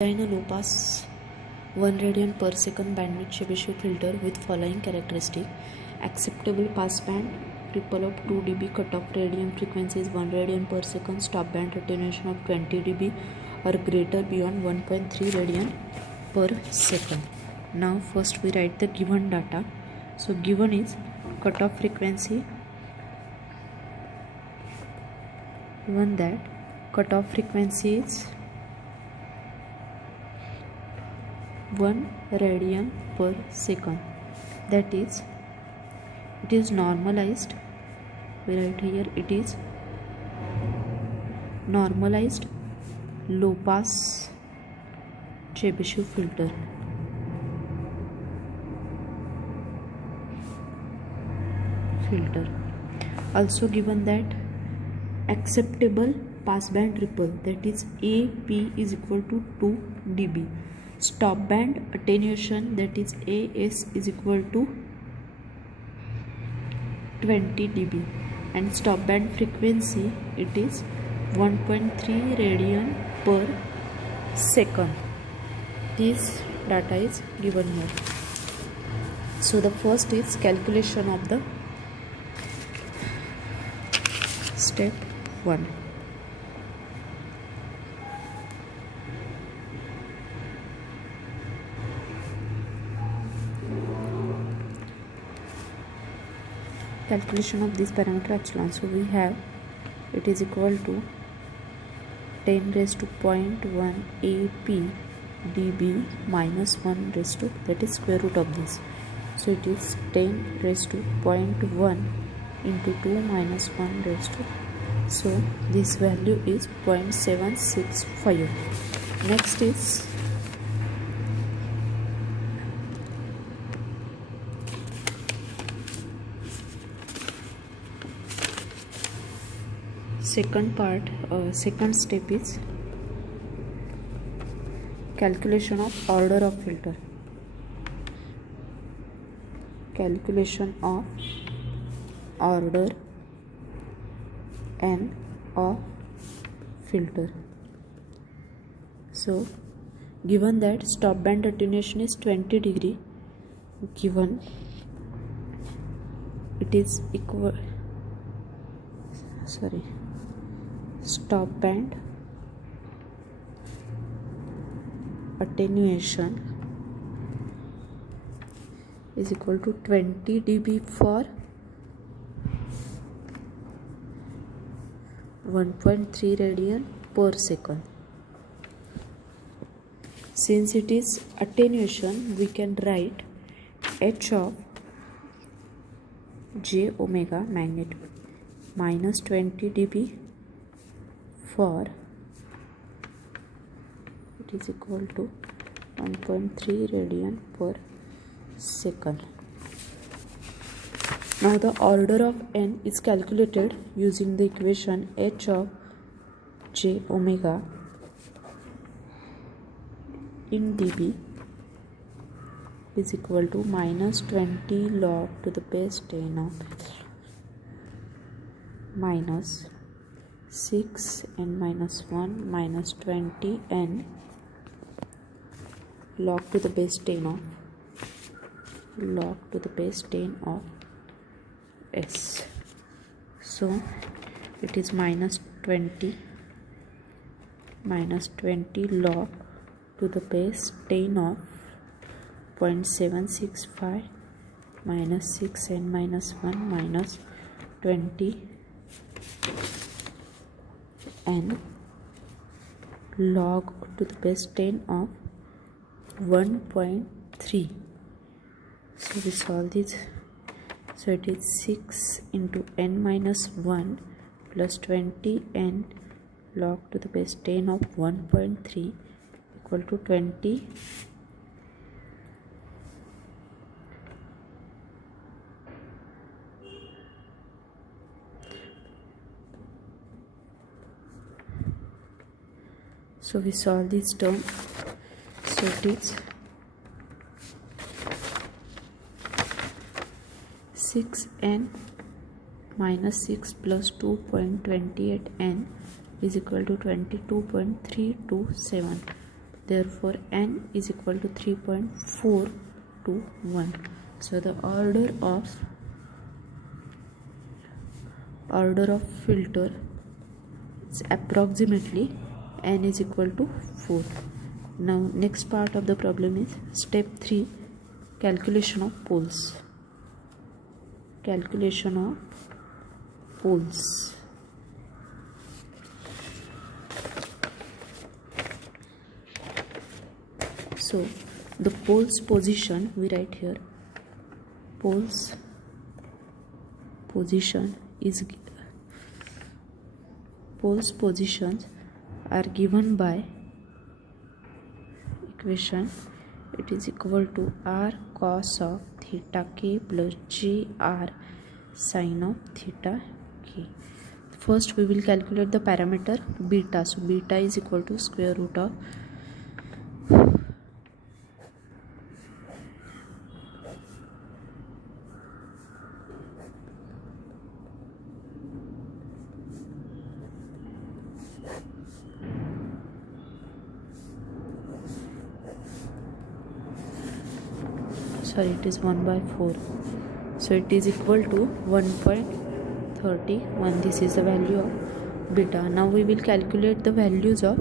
Design a low-pass 1 radian per second bandwidth Chebyshev filter with following characteristic: acceptable pass band ripple of 2 dB, cutoff radian frequency is 1 radian per second, stop band attenuation of 20 dB or greater beyond 1.3 radian per second. Now first we write the given data. So given is cutoff frequency, given that cutoff frequency is 1 radian per second, that is it is normalized. We write here it is normalized low pass Chebyshev filter. Also given that acceptable passband ripple, that is AP is equal to 2 dB. Stop band attenuation, that is AS is equal to 20 dB, and stop band frequency it is 1.3 radian per second. This data is given here. So the first is calculation of the step 1. Calculation of this parameter epsilon. So we have it is equal to 10 raised to 0.1 AP dB minus 1 raised to, that is square root of this. So it is 10 raised to 0.1 into 2 minus 1 raised to. So this value is 0.765. Next is second step is calculation of order of filter. Calculation of order N of filter. So given that stop band attenuation is 20 degree, given it is equal, stop band attenuation is equal to 20 dB for 1.3 radian per second. Since it is attenuation, we can write H of j omega magnitude minus 20 dB for, it is equal to 1.3 radian per second. Now the order of n is calculated using the equation H of j omega in dB is equal to minus 20 log to the base 10 of minus 6 n minus 1 minus 20 n log to the base 10 of s. So it is minus 20 log to the base 10 of 0.765 minus 6 n minus 1 minus 20 n log to the base 10 of 1.3. So we solve this. So it is 6 into n minus 1 plus 20 n log to the base 10 of 1.3 equal to 20 . So we solve this term. So it is 6n minus 6 plus 2.28n is equal to 22.327. Therefore n is equal to 3.4 to 1. So the order of filter is approximately n is equal to 4. Now next part of the problem is step 3, calculation of poles. So the poles position, we write here, poles positions are given by equation. It is equal to r cos of theta k plus j r sin of theta k. First we will calculate the parameter beta. So beta is equal to square root of it is 1 by 4. So it is equal to 1.31. This is the value of beta. Now we will calculate the values of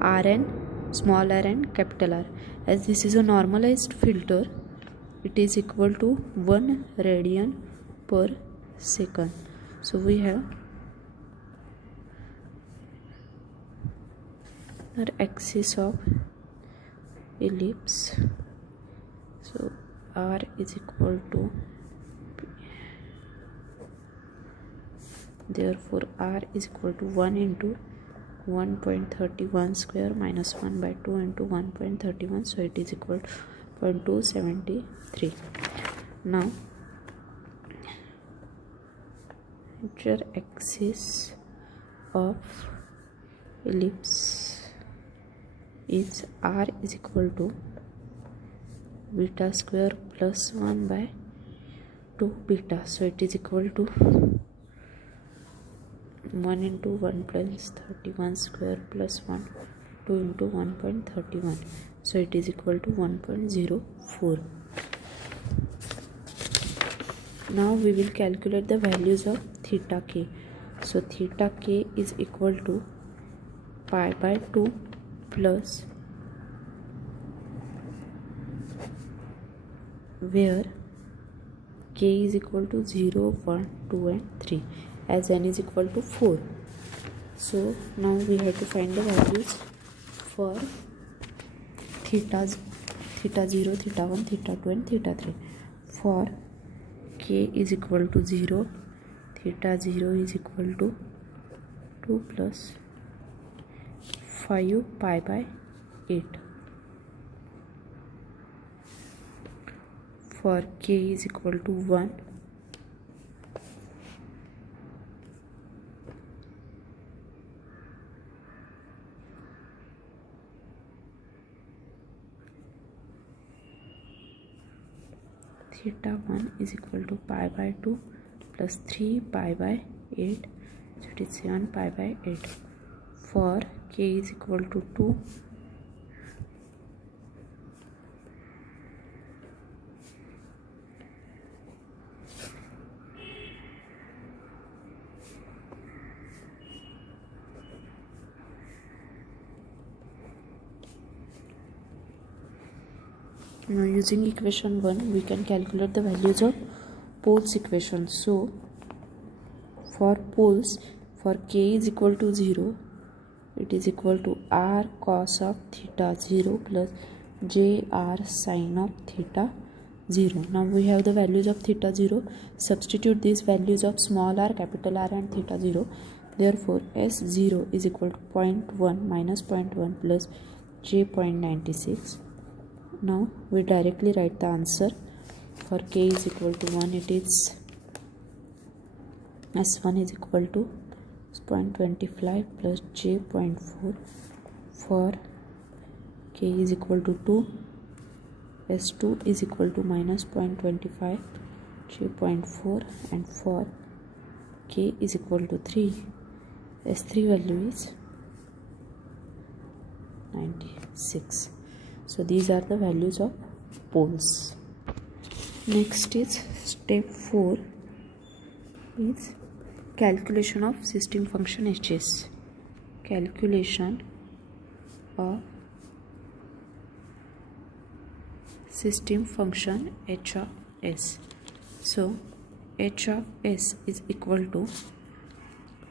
Rn, small r and capital R. As this is a normalized filter, it is equal to 1 radian per second. So we have our axis of ellipse. So r is equal to therefore r is equal to 1 into 1.31 square minus 1 by 2 into 1.31. So it is equal to 0.273. Now enter axis of ellipse is r is equal to beta square plus 1 by 2 beta. So it is equal to 1 into 1 plus 31 square plus 1 2 into 1.31. So it is equal to 1.04. Now we will calculate the values of theta k. So theta k is equal to pi by 2 plus, where k is equal to 0, 1, 2 and 3, as n is equal to 4. So now we have to find the values for theta 0, theta 1, theta 2 and theta 3. For k is equal to 0, theta 0 is equal to 2 plus 5 pi by 8. For k is equal to 1, theta 1 is equal to pi by 2 plus 3 pi by 8. So it is 7 pi by 8. For k is equal to 2, now using equation 1 we can calculate the values of poles equation. So for poles, for k is equal to 0, it is equal to r cos of theta 0 plus j r sin of theta 0. Now we have the values of theta 0. Substitute these values of small r, capital R and theta 0. Therefore S0 is equal to 0.1 minus 0.1 plus j 0.96. Now we directly write the answer. For k is equal to 1, it is S1 is equal to 0.25 plus j 0.4. For k is equal to 2, S2 is equal to minus 0.25 j 0.4, and for k is equal to 3, S3 value is 90. 6. So these are the values of poles. Next is step 4 is calculation of system function HS. Calculation of system function h of s. So h of s is equal to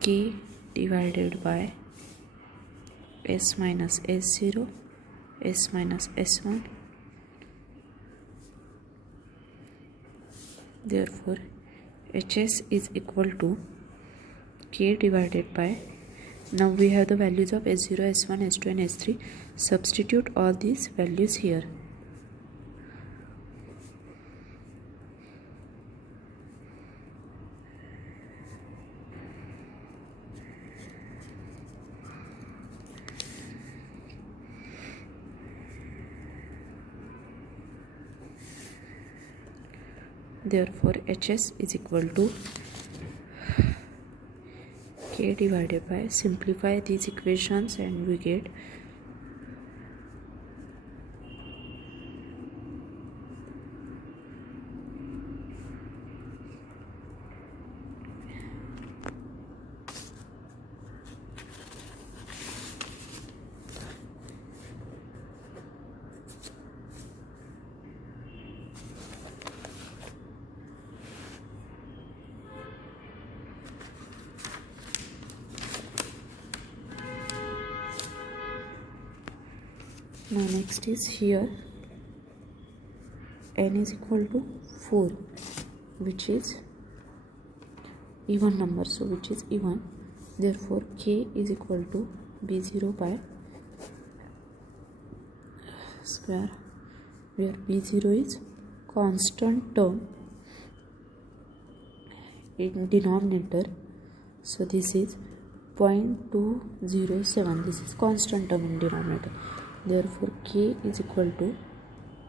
k divided by s minus s0, s minus s1. Therefore hs is equal to k divided by, now we have the values of s0, s1, s2 and s3. Substitute all these values here. Therefore hs is equal to k divided by, simplify these equations and we get now next is here n is equal to 4, which is even number, so which is even. Therefore k is equal to b0 by square, where b0 is constant term in denominator, so this is 0.207, this is constant term in denominator. Therefore k is equal to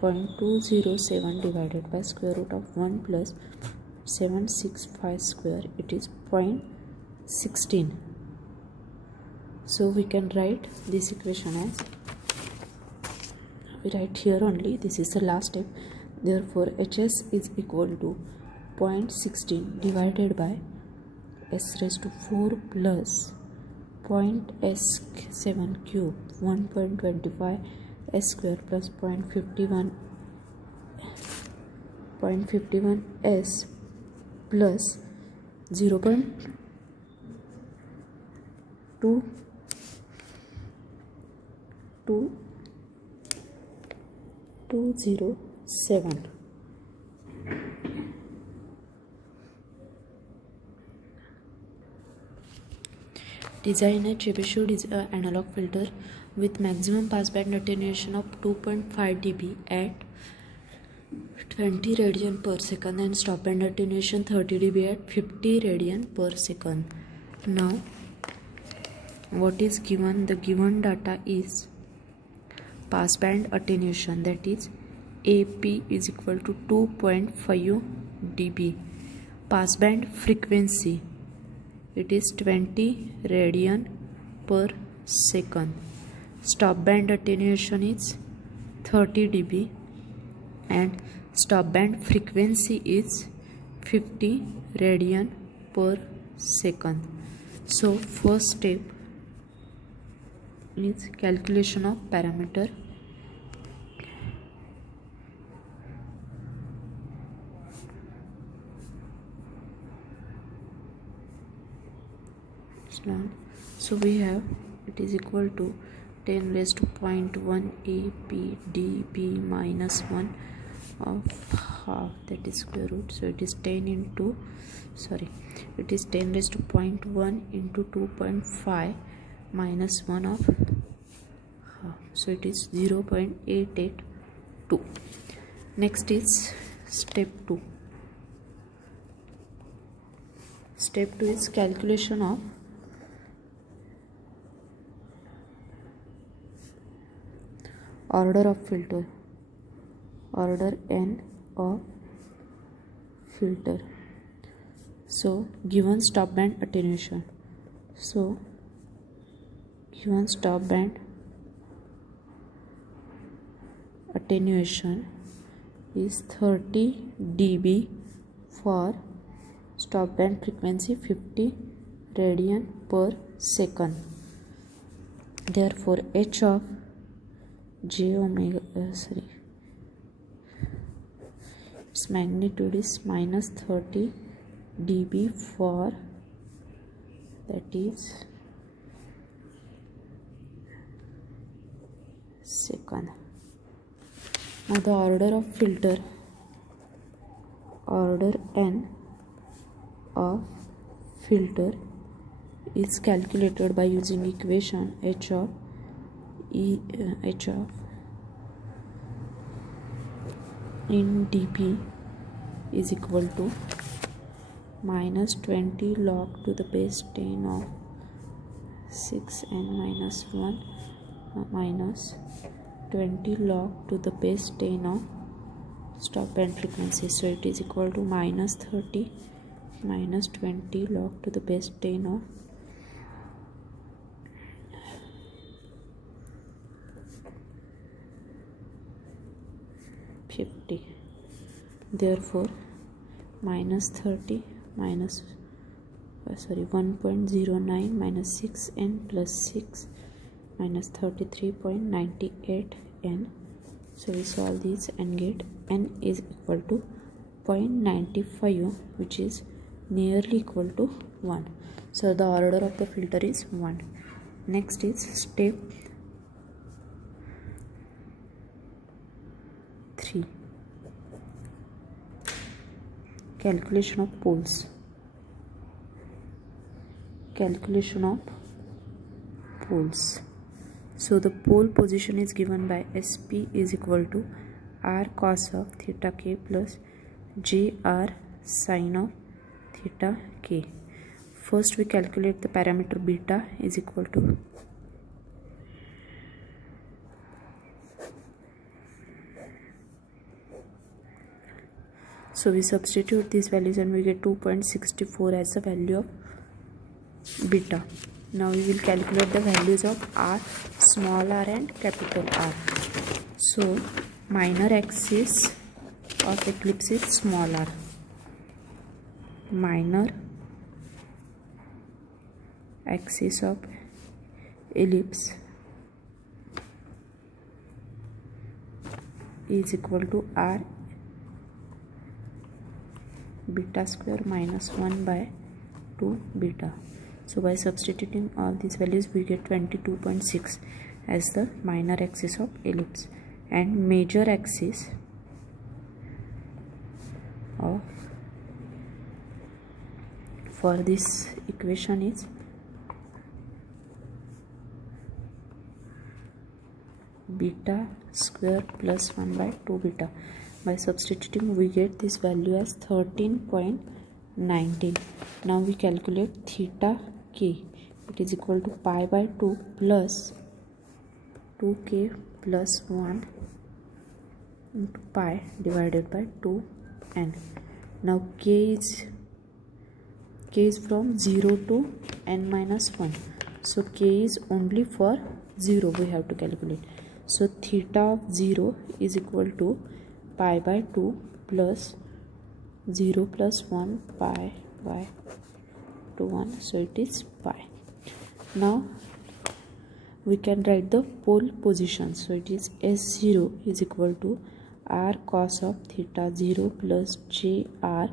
0.207 divided by square root of 1 plus 765 square, it is 0.16. So we can write this equation as, we write here only, this is the last step. Therefore hs is equal to 0.16 divided by s raised to 4 plus s7 cube 1.25 s square plus 0.51 s plus 0.207. Design a Chebyshev analog filter with maximum passband attenuation of 2.5 dB at 20 radian per second and stop band attenuation 30 dB at 50 radian per second. Now what is given? The given data is passband attenuation, that is AP is equal to 2.5 dB. Passband frequency, it is 20 radian per second. Stop band attenuation is 30 dB and stop band frequency is 50 radian per second. So first step is calculation of parameter. So we have, it is equal to 10 raised to 0.1 APDB minus 1 of half, that is square root. So it is 10 into, it is 10 raised to 0.1 into 2.5 minus 1 of half. So it is 0.882. Next is step 2. Step 2 is calculation of order of filter, order n of filter. So given stop band attenuation, so given stop band attenuation is 30 dB for stop band frequency 50 radian per second. Therefore H of j omega its magnitude is minus 30 dB for, that is, second. Now the order of filter, order n of filter is calculated by using equation h of in dB is equal to minus 20 log to the base 10 of 6n minus 1 minus 20 log to the base 10 of stop band frequency. So it is equal to minus 30 minus 20 log to the base 10 of 50. Therefore minus 30 minus 1.09 minus 6n plus 6 minus 33.98 n. So we solve these and get n is equal to 0.95, which is nearly equal to 1. So the order of the filter is 1. Next is step 3, calculation of poles. Calculation of poles. So the pole position is given by SP is equal to R cos of theta k plus JR sin of theta k. First we calculate the parameter beta is equal to so we substitute these values and we get 2.64 as the value of beta. Now we will calculate the values of R, small r and capital R. So minor axis of ellipse is small r. Minor axis of ellipse is equal to R beta square minus 1 by 2 beta. So by substituting all these values we get 22.6 as the minor axis of ellipse, and major axis of for this equation is beta square plus 1 by 2 beta. By substituting we get this value as 13.19. Now we calculate theta k. It is equal to pi by 2 plus 2k plus 1 into pi divided by 2n. Now k is from 0 to n minus 1. So k is only for 0 we have to calculate. So theta of 0 is equal to pi by 2 plus 0 plus 1 pi by 2 1. So it is pi. Now we can write the pole position. So it is S0 is equal to R cos of theta 0 plus JR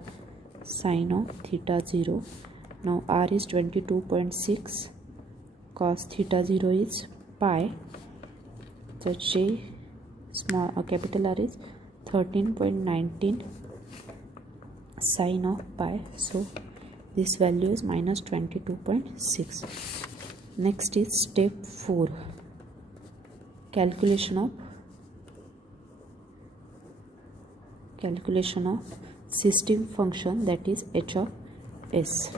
sin of theta 0. Now R is 22.6, cos theta 0 is pi. So J small capital R is 13.19 sin of pi. So this value is minus 22.6. Next is step 4, calculation of system function, that is h of s.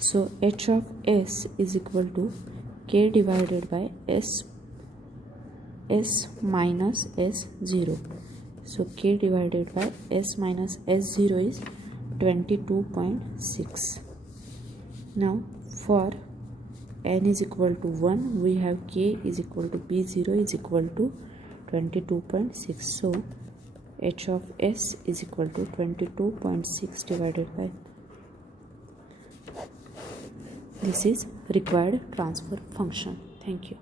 So h of s is equal to k divided by s minus s0. So k divided by s minus s0 is 22.6. Now for n is equal to 1 we have k is equal to b0 is equal to 22.6. So h of s is equal to 22.6 divided by, this is required transfer function. Thank you.